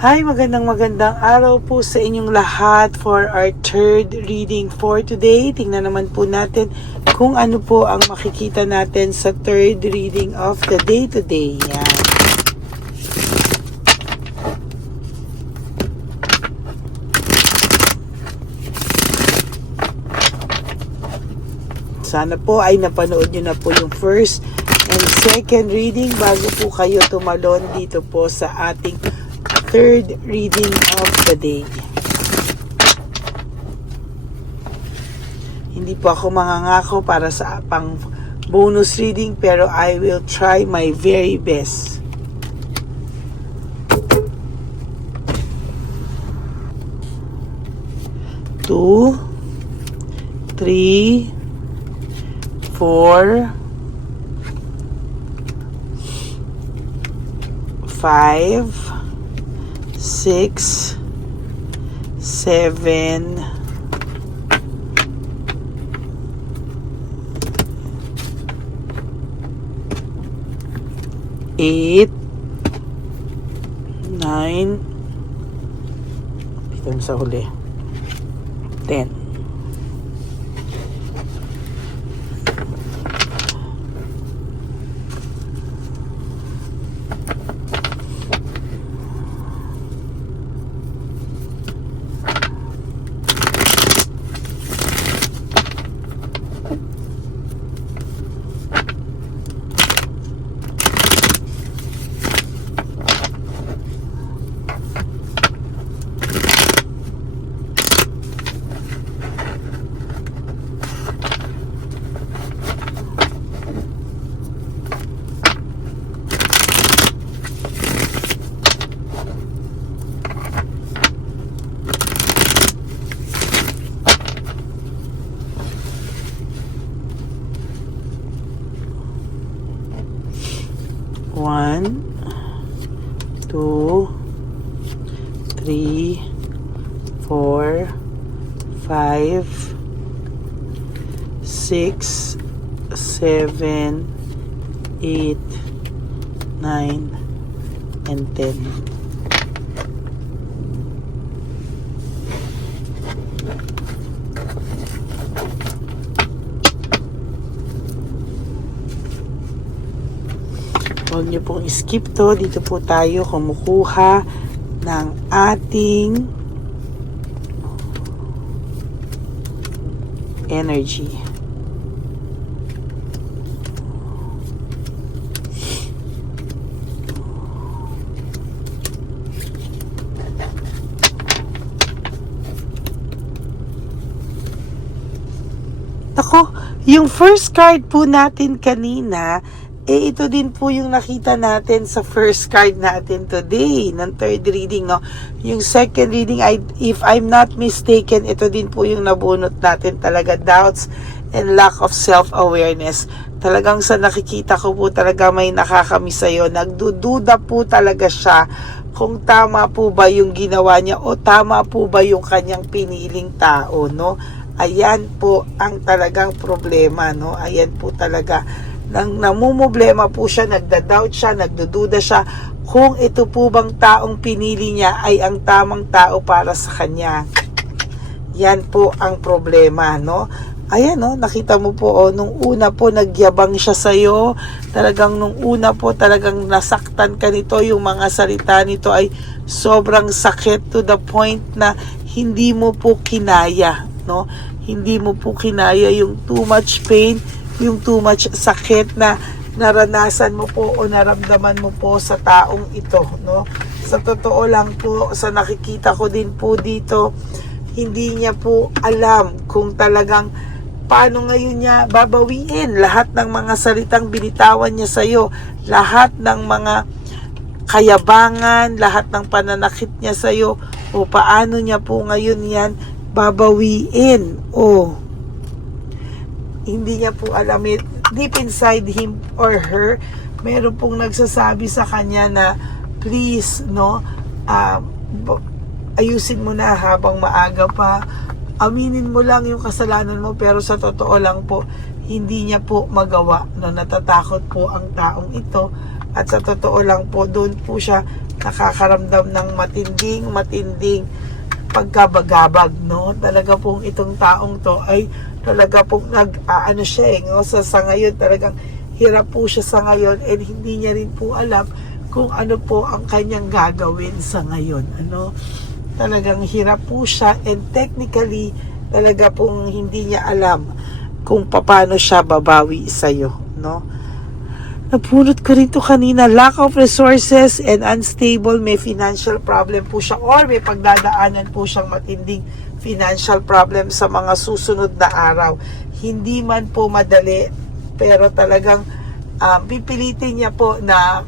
Hi, magandang araw po sa inyong lahat for our third reading for today. Tingnan naman po natin kung ano po ang makikita natin sa third reading of the day today. Yan. Sana po ay napanood nyo na po yung first and second reading bago po kayo tumalon dito po sa ating third reading of the day. Hindi po ako mangangako para sa pang bonus reading, pero I will try my very best. Two, 3, 4, 5, 6, 7, 8, 9, dito sa huli, 10. One, 2, 3, 4, 5, 6, 7, 8, 9, and 10. Huwag niyo pong skip to. Dito po tayo kumukuha ng ating energy. Ako, yung first card po natin kanina, ito din po yung nakita natin sa first card natin today ng third reading, no? Yung second reading, if I'm not mistaken, ito din po yung nabunot natin talaga, doubts and lack of self-awareness. Talagang sa nakikita ko po talaga may nakakamiss sa'yo. Nagdududa po talaga siya kung tama po ba yung ginawa niya o tama po ba yung kanyang piniling tao, no? Ayan po ang talagang problema, no? Ayan po talaga. Nang namumblema po siya, nagda-doubt siya, nagdududa siya kung ito po bang taong pinili niya ay ang tamang tao para sa kanya. Yan po ang problema, no? Ayan, no? Nakita mo po, oh, nung una po nagyabang siya sa'yo, talagang nung una po talagang nasaktan ka nito, yung mga salita nito ay sobrang sakit to the point na hindi mo po kinaya, no? Hindi mo po kinaya yung too much pain, yung too much sakit na naranasan mo po o naramdaman mo po sa taong ito, no? Sa totoo lang po, sa nakikita ko din po dito, hindi niya po alam kung talagang paano ngayon niya babawiin lahat ng mga salitang binitawan niya sa iyo, lahat ng mga kayabangan, lahat ng pananakit niya sa iyo, o paano niya po ngayon yan babawiin. Hindi niya po alam it. Deep inside him or her, meron pong nagsasabi sa kanya na please, no, ayusin mo na habang maaga pa. Aminin mo lang yung kasalanan mo, pero sa totoo lang po, hindi niya po magawa. No, natatakot po ang taong ito At sa totoo lang po, doon po siya nakakaramdam ng matinding pagkabagabag, no? Talaga pong itong taong to ay talaga pong ano siya no? Sa ngayon talagang hirap po siya sa ngayon, and hindi niya rin po alam kung ano po ang kanyang gagawin sa ngayon, ano? Talagang hirap po siya, and technically talaga pong hindi niya alam kung paano siya babawi sa'yo, no? Napulot ko rin to kanina, lack of resources and unstable, may financial problem po siya, or may pagdadaanan po siyang matinding financial problem sa mga susunod na araw. Hindi man po madali, pero talagang pipilitin niya po na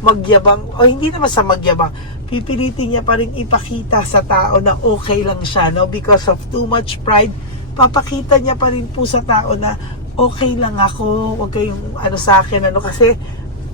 magyabang, o hindi naman sa magyabang, pipilitin niya pa rin ipakita sa tao na okay lang siya, no? Because of too much pride, papakita niya pa rin po sa tao na okay lang ako, wag kayong ano sa akin, ano, kasi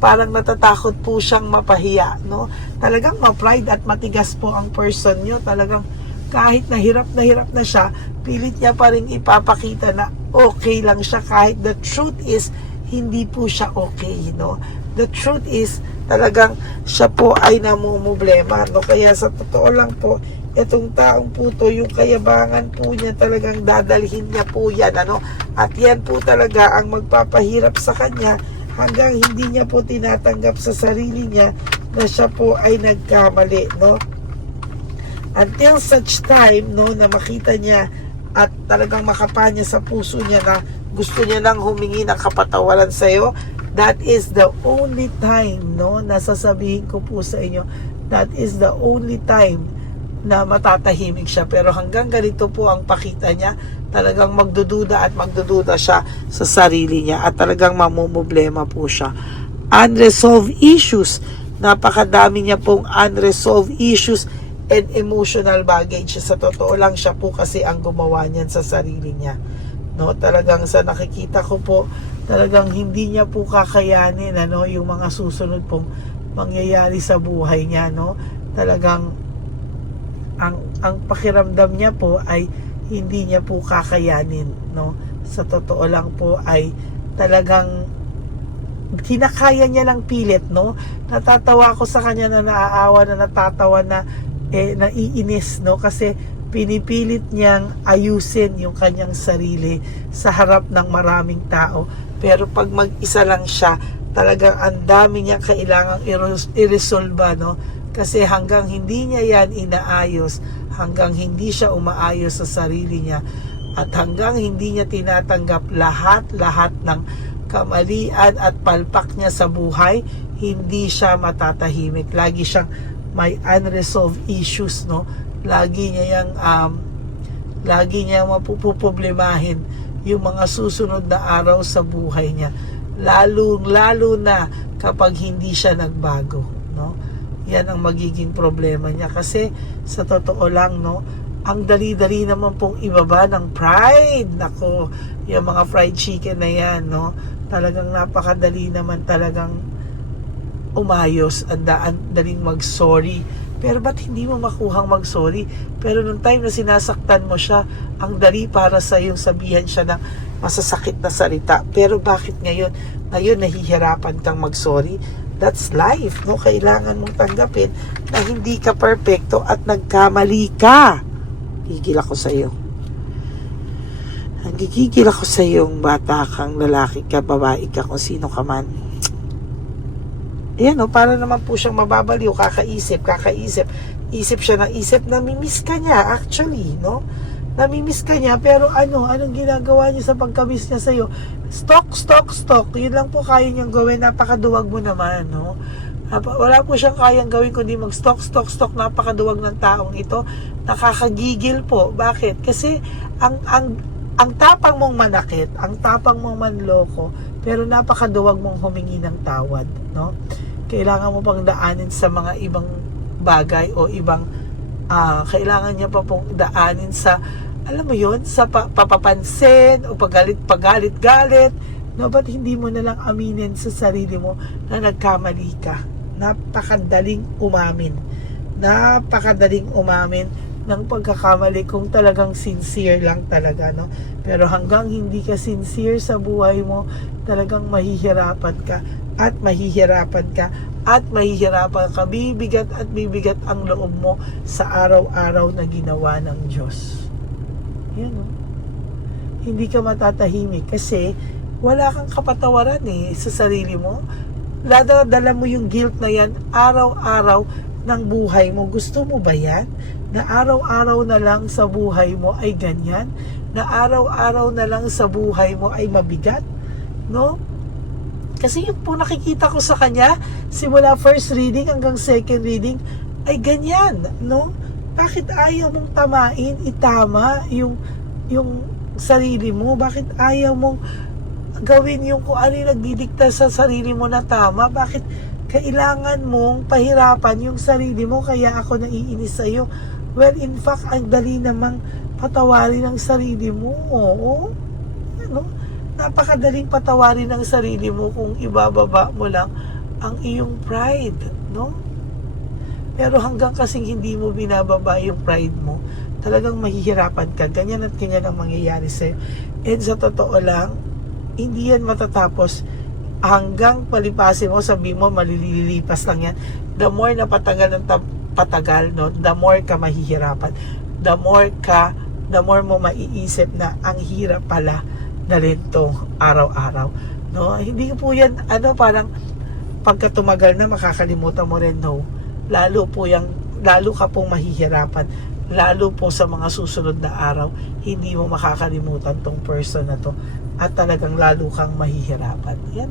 parang natatakot po siyang mapahiya, no? Talagang ma-pride at matigas po ang person niyo. Talagang kahit na hirap na siya, pilit niya pa rin ipapakita na okay lang siya, kahit the truth is hindi po siya okay, no? The truth is talagang siya po ay namumblema, no? Kaya sa totoo lang po, itong taong po to, yung kayabangan po niya talagang dadalhin niya po yan, ano? At yan po talaga ang magpapahirap sa kanya hanggang hindi niya po tinatanggap sa sarili niya na siya po ay nagkamali, no? Until such time, no, na makita niya at talagang makapa niya sa puso niya na gusto niya nang humingi ng kapatawaran sa iyo, that is the only time, no, na sasabihin ko po sa inyo, that is the only time na matatahimik siya. Pero hanggang ganito po ang pakita niya, talagang magdududa siya sa sarili niya, at talagang mamumblema po siya. Unresolved issues, napakadami niya pong unresolved issues and emotional baggage. Sa totoo lang, siya po kasi ang gumawa niyan sa sarili niya, no? Talagang sa nakikita ko po, talagang hindi niya po kakayanin, ano, yung mga susunod pong mangyayari sa buhay niya, no? Talagang ang pakiramdam niya po ay hindi niya po kakayanin, no? Sa totoo lang po ay talagang kinakaya niya lang pilit, no? Natatawa ko sa kanya na naaawa, na natatawa, na naiinis, no? Kasi pinipilit niyang ayusin yung kanyang sarili sa harap ng maraming tao, pero pag mag-isa lang siya, talagang ang dami niyang kailangang iresolba, no? Kasi hanggang hindi niya yan inaayos, hanggang hindi siya umaayos sa sarili niya, at hanggang hindi niya tinatanggap lahat ng kamalian at palpak niya sa buhay, hindi siya matatahimik. Lagi siyang may unresolved issues, no? Lagi niya mapuproblemahin yung mga susunod na araw sa buhay niya, lalo na kapag hindi siya nagbago, no? Yan ang magiging problema niya, kasi sa totoo lang, no, ang dali-dali naman pong ibaba ng pride. Nako, yung mga fried chicken na yan, no, talagang napakadali naman talagang umayos, ang daling mag-sorry. Pero ba't hindi mo makuhang mag-sorry? Pero nung time na sinasaktan mo siya, ang dali para sa yung sabihan siya ng masasakit na salita. Pero bakit ngayon nahihirapan kang mag-sorry? That's life, no? Kailangan mong tanggapin na hindi ka perfecto at nagkamali ka. Gigil ako sa iyo. Gigigil ako sa iyong bata kang, lalaki ka, babae ka, kung sino ka man. Ayan, no? Para naman po siyang mababaliw, kakaisip. Isip siya ng isip, namimiss ka niya, actually, no? Namimiss ka niya, pero anong ginagawa niya sa pagkamiss niya sa'yo? Stalk. Yun lang po kaya niyang gawin. Napakaduwag mo naman, no? Wala po siyang kayang gawin kundi mag-stalk. Napakaduwag ng taong ito. Nakakagigil po. Bakit? Kasi ang tapang mong manakit, ang tapang mong manloko, pero napakaduwag mong humingi ng tawad, no? Kailangan mo pang daanin sa mga ibang bagay o ibang kailangan niya pa pong daanin sa, alam mo yun, sa papapansin o pagalit, no? Ba't hindi mo na lang aminin sa sarili mo na nagkamali ka? Napakadaling umamin ng pagkakamali kung talagang sincere lang talaga, no? Pero hanggang hindi ka sincere sa buhay mo, talagang mahihirapan ka at mahihirapan ka at mahihirapan ka, bibigat at bibigat ang loob mo sa araw-araw na ginawa ng Diyos. Yan o. Hindi ka matatahimik kasi wala kang kapatawaran sa sarili mo. Dala mo yung guilt na yan araw-araw ng buhay mo. Gusto mo ba yan? Na araw-araw na lang sa buhay mo ay ganyan? Na araw-araw na lang sa buhay mo ay mabigat? No? Kasi yung po nakikita ko sa kanya, simula first reading hanggang second reading, ay ganyan, no? Bakit ayaw mong itama yung sarili mo? Bakit ayaw mong gawin yung kung ano yung nagdidikta sa sarili mo na tama? Bakit kailangan mong pahirapan yung sarili mo? Kaya ako naiinis sa'yo. Well, in fact, ang dali namang patawarin ang sarili mo. Oo. Ano? Napakadaling patawarin ang sarili mo kung ibababa mo lang ang iyong pride, no? Pero hanggang kasing hindi mo binababa yung pride mo, talagang mahihirapan ka. Ganyan at ganyan ang mangyayari sa'yo. And sa totoo lang, hindi yan matatapos hanggang palipasin mo, sabi mo, malilipas lang yan. The more na patagal ng patagal, no, the more ka mahihirapan. The more mo maiisip na ang hirap pala dalhin to araw-araw, no? Hindi po yan parang pagka tumagal na makakalimutan mo rin, no? Lalo ka pong mahihirapan, lalo po sa mga susunod na araw, hindi mo makakalimutan tong person na to at talagang lalo kang mahihirapan. Yan,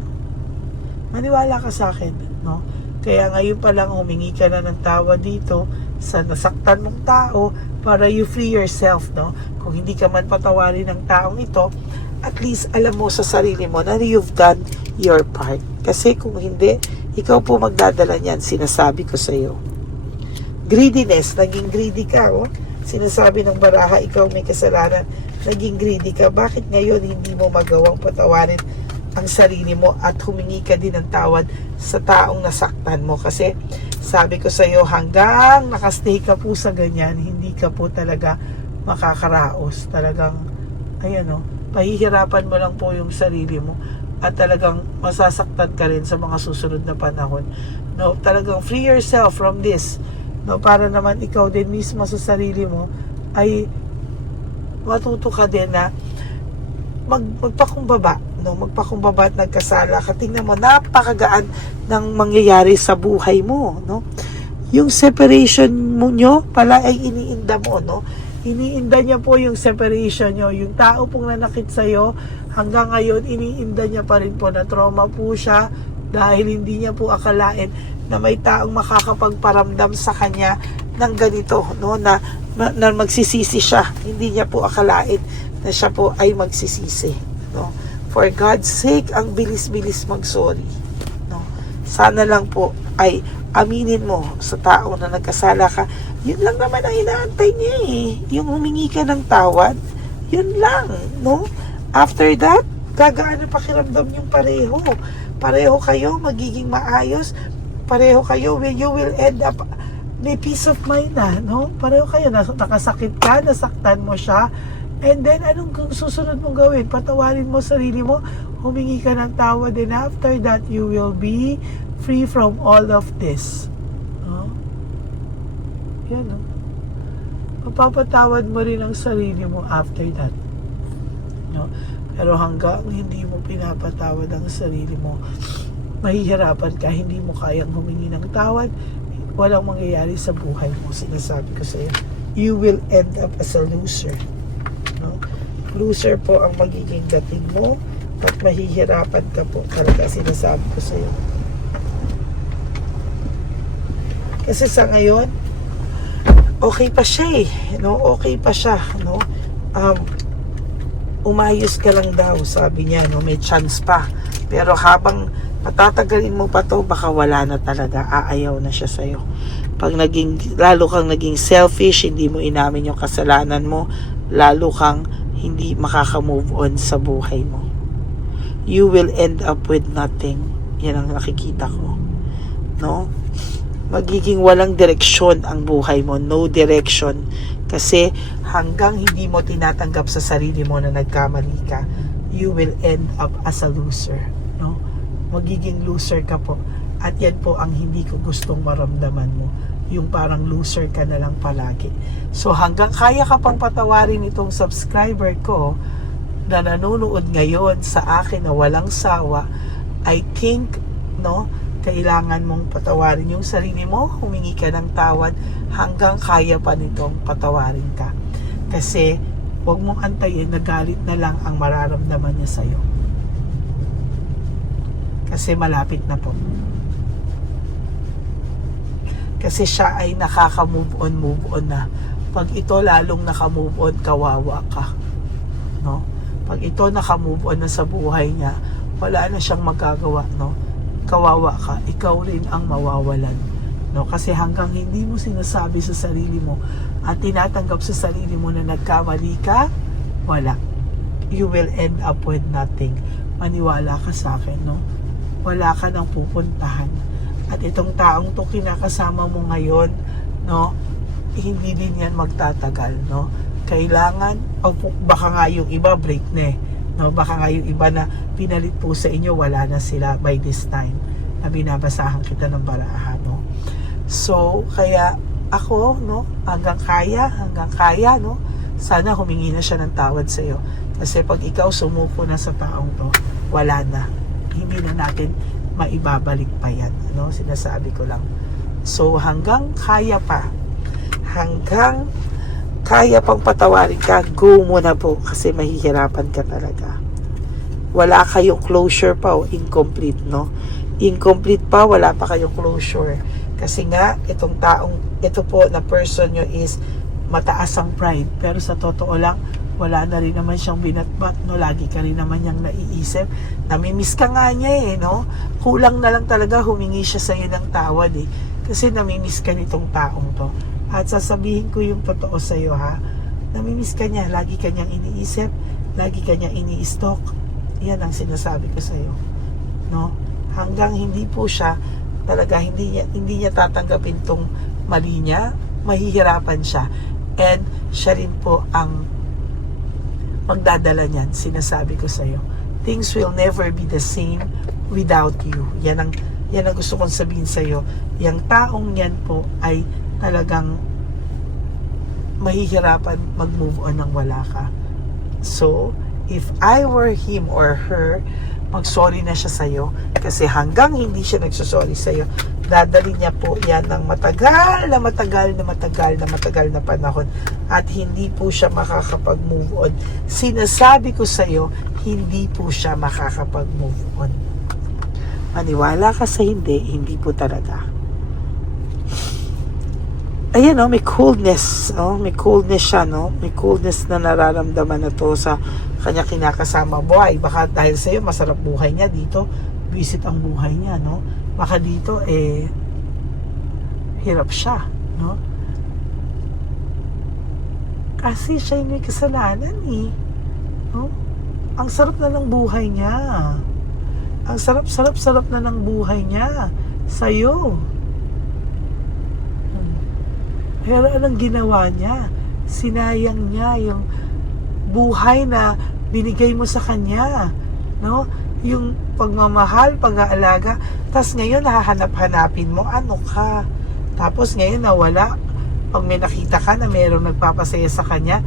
maniwala ka sa akin, no? Kaya ngayon pa lang humingi ka na ng tawa dito sa nasaktan mong tao para you free yourself, no? Kung hindi ka man patawarin ng taong ito, at least alam mo sa sarili mo na you've done your part. Kasi kung hindi, ikaw po magdadala niyan, sinasabi ko sa iyo. Greediness, naging greedy ka, oh. Sinasabi ng baraha, ikaw may kasalanan, naging greedy ka. Bakit ngayon hindi mo magawang patawarin ang sarili mo at humingi ka din ng tawad sa taong nasaktan mo? Kasi sabi ko sa iyo, hanggang nakastay ka po sa ganyan, hindi ka po talaga makakaraos. Talagang, ayan, pahihirapan mo lang po yung sarili mo at talagang masasaktan ka rin sa mga susunod na panahon. No, talagang free yourself from this. No, para naman ikaw din mismo sa sarili mo ay matuto ka din na magpakumbaba, no? Magpakumbaba at nagkasala ka. Tingnan mo, napakagaan ng mangyayari sa buhay mo, no? Yung separation mo nyo pala ay iniinda mo, no? Iniinda niya po yung separation nyo. Yung tao pong nanakit sa'yo, hanggang ngayon, iniinda niya pa rin po na trauma po siya dahil hindi niya po akalain na may taong makakapagparamdam sa kanya ng ganito, no? Na magsisisi siya. Hindi niya po akalain na siya po ay magsisisi, no? For God's sake, ang bilis-bilis mag-sorry, no? Sana lang po ay aminin mo sa tao na nagkasala ka. Yun lang naman ang inaantay niya yung humingi ka ng tawad. Yun lang, no? After that, gagaan ang pakiramdam yung pareho. Pareho kayo, magiging maayos. Pareho kayo, you will end up may peace of mind na, no? Pareho kayo, nakasakit ka, nasaktan mo siya. And then, anong susunod mong gawin? Patawarin mo sarili mo, humingi ka ng tawad, and after that, you will be free from all of this. No? Yan, no? Mapapatawad mo rin ang sarili mo after that. No? Pero hanggang hindi mo pinapatawad ang sarili mo, mahihirapan ka, hindi mo kayang humingi ng tawad, walang mangyayari sa buhay mo. Sinasabi ko sa iyo, you will end up as a loser. No? Loser po ang magiging dating mo at mahihirapan ka po talaga, sinasabi ko sa iyo. Kasi sa ngayon, okay pa siya no? Okay pa siya, no? Umayos ka lang daw, sabi niya, no? May chance pa. Pero habang patatagalin mo pa to, baka wala na talaga, aayaw na siya sa'yo. Lalo kang naging selfish, hindi mo inamin yung kasalanan mo, lalo kang hindi makaka-move on sa buhay mo. You will end up with nothing. Yan ang nakikita ko, no? Magiging walang direksyon ang buhay mo, no direction. Kasi hanggang hindi mo tinatanggap sa sarili mo na nagkamali ka, you will end up as a loser, no? magiging loser ka po. At yan po ang hindi ko gustong maramdaman mo. Yung parang loser ka na lang palagi. So hanggang kaya ka pang patawarin itong subscriber ko na nanonood ngayon sa akin na walang sawa, I think, no, kailangan mong patawarin yung sarili mo, humingi ka ng tawad hanggang kaya pa nitong patawarin ka. Kasi huwag mong antayin na galit na lang ang mararamdaman niya sa'yo. Kasi malapit na po. Kasi siya ay nakaka-move on na. Pag ito lalong naka-move on, kawawa ka. No? Pag ito naka-move on na sa buhay niya, wala na siyang magagawa, no? Kawawa ka, ikaw rin ang mawawalan. No? Kasi hanggang hindi mo sinasabi sa sarili mo at tinatanggap sa sarili mo na nagkamali ka, wala. You will end up with nothing. Maniwala ka sa akin, no? Wala ka nang pupuntahan. At itong taong to kinakasama mo ngayon, no, hindi din yan magtatagal, no? Kailangan, o baka nga yung iba break na no? Baka nga yung iba na pinalit po sa inyo, wala na sila by this time na binabasahan kita ng barahan, no? So, kaya ako, no, hanggang kaya, no, sana humingi na siya ng tawad sa iyo. Kasi pag ikaw sumuko na sa taong to, wala na. Hindi na natin maibabalik pa yan, no? Sinasabi ko lang. So hanggang kaya pang patawarin ka, go muna po kasi mahihirapan ka talaga. Wala kayong closure pa, o incomplete, no? Incomplete pa, wala pa kayong closure. Kasi nga, itong taong, ito po na person nyo is mataas ang pride. Pero sa totoo lang, wala na rin naman siyang binatbat, no? Lagi ka rin naman niyang naiisip. Namimiss ka nga niya, no? Kulang na lang talaga humingi siya sa'yo ng tawad, Kasi namimiss ka nitong taong to. At sasabihin ko yung totoo sa'yo, ha? Namimiss ka niya, lagi ka niyang iniisip, lagi ka niyang ini-stalk. Yan ang sinasabi ko sa'yo, no? Hanggang hindi po siya, talaga hindi niya tatanggapin tong mali niya, mahihirapan siya. And siya rin po ang magdadala niyan, sinasabi ko sa iyo. Things will never be the same without you. Yan ang gusto kong sabihin sa iyo. Yang taong yan po ay talagang mahihirapan mag-move on nang wala ka. So, if I were him or her, mag-sorry na siya sa iyo. Kasi hanggang hindi siya nagsusorry sa iyo, dadali niya po yan ng matagal na panahon at hindi po siya makakapag-move on. Sinasabi ko sa iyo, hindi po siya makakapag-move on. Maniwala ka sa hindi po talaga. Ayan, no, may coldness, may coldness siya, no? May coldness na nararamdaman na to sa kanya kinakasama buhay. Baka dahil sa iyo masarap buhay niya dito, visit ang buhay niya, no? Baka dito hirap siya, no? Kasi siya yung may kasalanan, no? Ang sarap na ng buhay niya. Ang sarap na ng buhay niya sa'yo. Pero anong ginawa niya? Sinayang niya yung buhay na binigay mo sa kanya, no? Yung pagmamahal, pag-aalaga, tas ngayon hahanap-hanapin mo, ano ka? Tapos ngayon nawala. Pag may nakita ka na mayroong nagpapasaya sa kanya,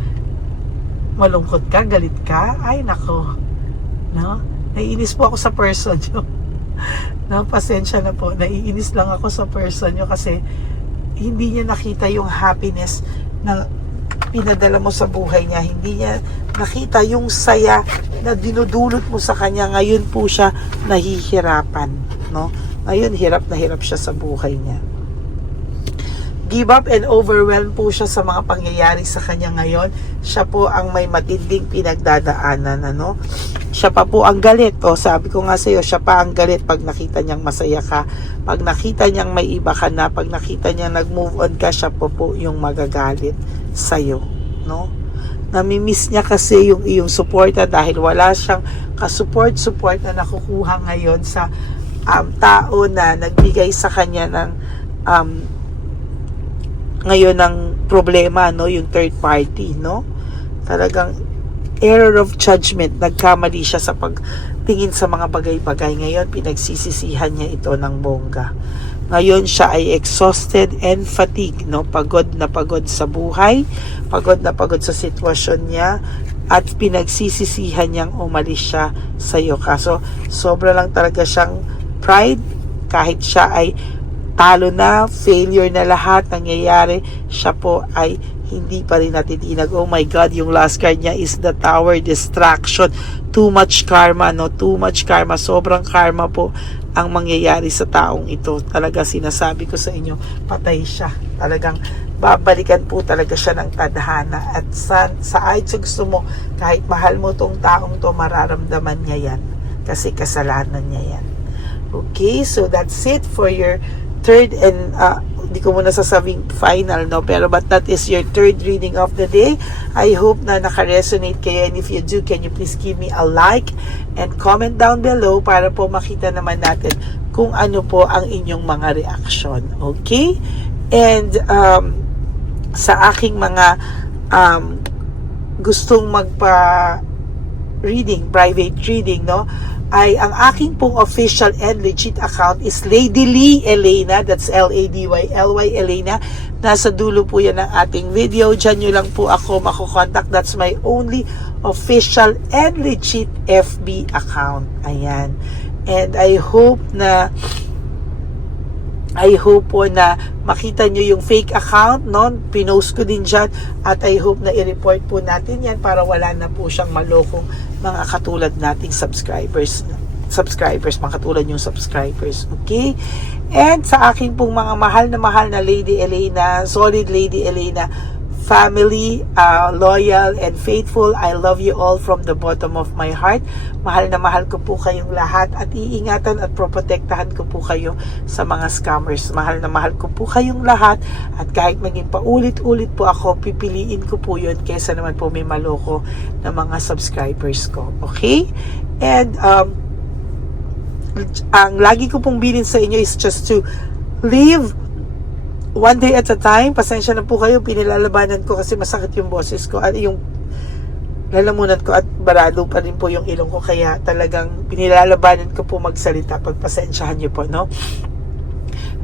malungkot ka, galit ka, ay nako, no? Naiinis po ako sa person nyo. No, pasensya na po, naiinis lang ako sa person nyo kasi hindi niya nakita yung happiness na pinadala mo sa buhay niya. Hindi niya nakita yung saya na dinudulot mo sa kanya. Ngayon po siya nahihirapan, no? Ngayon hirap na hirap siya sa buhay niya. Give up and overwhelmed po siya sa mga pangyayari sa kanya ngayon. Siya po ang may matinding pinagdadaanan, ano? Siya pa po ang galit. O, sabi ko nga sa iyo, siya pa ang galit pag nakita niyang masaya ka. Pag nakita niyang may iba ka na, pag nakita niyang nag-move on ka, siya po yung magagalit sa iyo, no? Namimiss niya kasi yung iyong suporta dahil wala siyang ka-support na nakukuha ngayon sa tao na nagbigay sa kanya ng ngayon ng problema, no? Yung third party, no? Talagang error of judgment. Nagkamali siya sa pagtingin sa mga bagay-bagay. Ngayon, pinagsisisihan niya ito ng bongga. Ngayon, siya ay exhausted and fatigued, no? Pagod na pagod sa buhay, pagod na pagod sa sitwasyon niya, at pinagsisisihan niyang umalis siya sa iyo. Kaso, sobra lang talaga siyang pride, kahit siya ay talo na, failure na lahat nangyayari, siya po ay hindi pa rin natitinag. Oh my God, yung last card niya is the Tower, distraction, too much karma, no? Too much karma, sobrang karma po ang mangyayari sa taong ito. Talaga sinasabi ko sa inyo, patay siya. Talagang babalikan po talaga siya ng tadhana. At sa ayos gusto mo, kahit mahal mo tong taong to, mararamdaman niya yan. Kasi kasalanan niya yan. Okay, so that's it for your third and hindi ko muna sasabing final, no, pero but that is your third reading of the day. I hope na naka-resonate kayo, and if you do, can you please give me a like and comment down below para po makita naman natin kung ano po ang inyong mga reaction. Okay, and sa aking mga gustong magpa reading, private reading, no, ay ang aking pong official and legit account is Lady Lee Elena. That's Ladyly Elena. Nasa dulo po yan ng ating video. Diyan nyo lang po ako makukontak. That's my only official and legit FB account. Ayan. And I hope po na makita nyo yung fake account, no? Pinost ko din dyan, at I hope na i-report po natin yan para wala na po siyang malokong mga katulad nating subscribers, mga katulad yung subscribers. Okay? And sa aking pong mga mahal na Lady Elena, solid Lady Elena family, loyal and faithful, I love you all from the bottom of my heart. Mahal na mahal ko po kayong lahat, at iingatan at protektahan ko po kayo sa mga scammers. Mahal na mahal ko po kayong lahat, at kahit maging paulit-ulit po ako, pipiliin ko po yun kesa naman po may maloko na mga subscribers ko. Okay? And ang lagi ko pong bilin sa inyo is just to live one day at a time. Pasensya na po kayo, pinilalabanan ko kasi masakit yung boses ko at yung lalamunan ko, at barado pa rin po yung ilong ko, kaya talagang pinilalabanan ko po magsalita. Pagpasensyahan niyo po, no?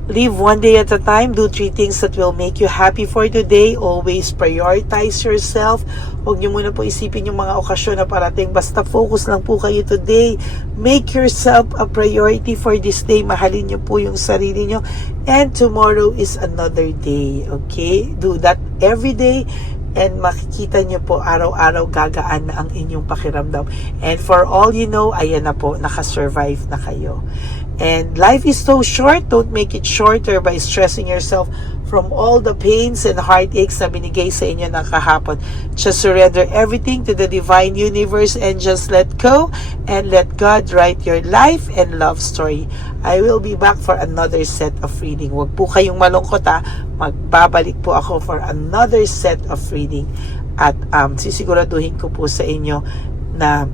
Live one day at a time. Do 3 things that will make you happy for today. Always prioritize yourself. Huwag niyo muna po isipin yung mga okasyon na parating. Basta focus lang po kayo today. Make yourself a priority for this day. Mahalin niyo po yung sarili niyo. And tomorrow is another day. Okay? Do that every day. And makikita nyo po, araw-araw gagaan na ang inyong pakiramdam. And for all you know, ayan na po, nakasurvive na kayo. And life is so short. Don't make it shorter by stressing yourself from all the pains and heartaches na binigay sa inyo ng kahapon. Just surrender everything to the divine universe and just let go and let God write your life and love story. I will be back for another set of reading. Huwag po kayong malungkot, ha. Magbabalik po ako for another set of reading. At sisiguraduhin ko po sa inyo na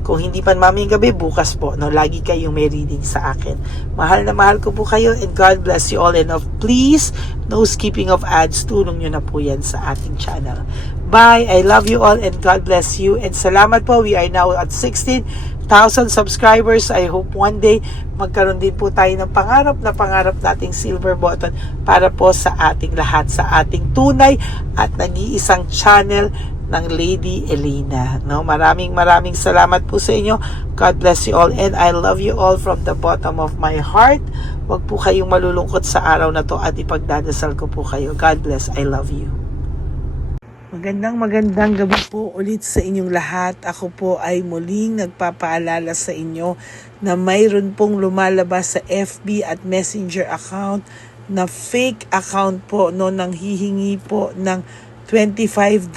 kung hindi pa mamayang gabi, bukas po, no, lagi kayong may reading sa akin. Mahal na mahal ko po kayo, and God bless you all. And please, no skipping of ads. Tulong nyo na po yan sa ating channel. Bye! I love you all, and God bless you. And salamat po. We are now at 16,000 subscribers. I hope one day magkaroon din po tayo ng pangarap nating silver button para po sa ating lahat, sa ating tunay at nag-iisang channel ng Lady Elena. No, maraming salamat po sa inyo. God bless you all, and I love you all from the bottom of my heart. Huwag po kayong malulungkot sa araw na to, at ipagdadasal ko po kayo. God bless. I love you. Magandang gabi po ulit sa inyong lahat. Ako po ay muling nagpapaalala sa inyo na mayroon pong lumalabas sa FB at Messenger account na fake account po, no, nang hihingi po ng $25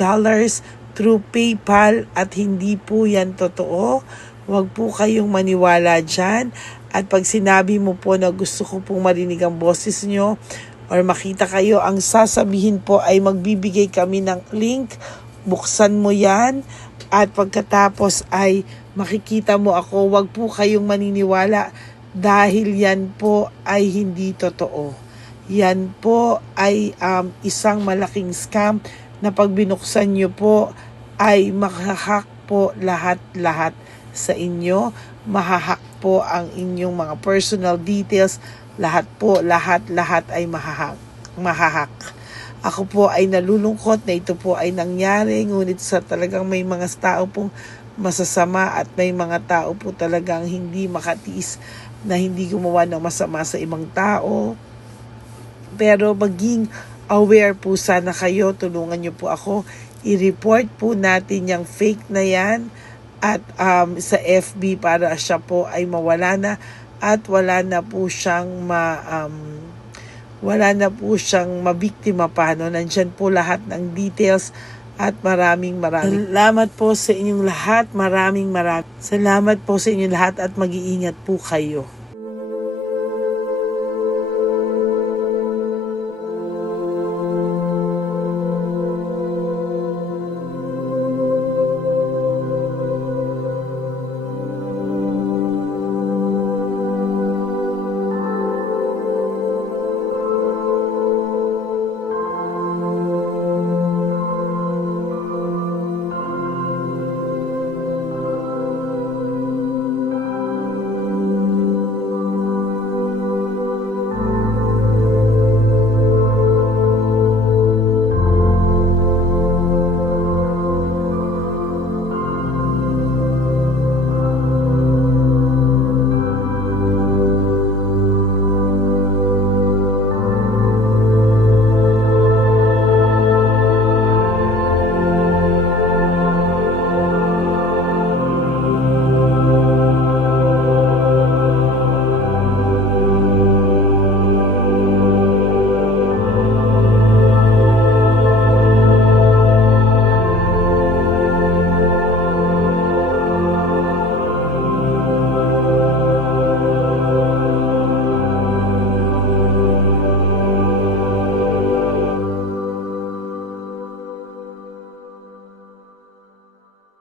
through PayPal, at hindi po yan totoo. Huwag po kayong maniwala dyan. At pag sinabi mo po na gusto ko pong marinig ang boses nyo or makita kayo, ang sasabihin po ay magbibigay kami ng link. Buksan mo yan, at pagkatapos ay makikita mo ako. Huwag po kayong maniniwala dahil yan po ay hindi totoo. Yan po ay isang malaking scam na pag binuksan nyo po ay makahak po lahat-lahat sa inyo. Mahahak po ang inyong mga personal details. Lahat po, lahat ay mahahak. Ako po ay nalulungkot na ito po ay nangyari, ngunit sa talagang may mga tao pong masasama at may mga tao po talagang hindi makatiis na hindi gumawa ng masama sa ibang tao. Pero maging aware po sana kayo, tulungan niyo po ako. I-report po natin yung fake na yan at sa FB para siya po ay mawala na at wala na po siyang mabiktima pa. No? Nandyan po lahat ng details at maraming salamat po sa inyong lahat. Maraming salamat po sa inyong lahat at mag-iingat po kayo.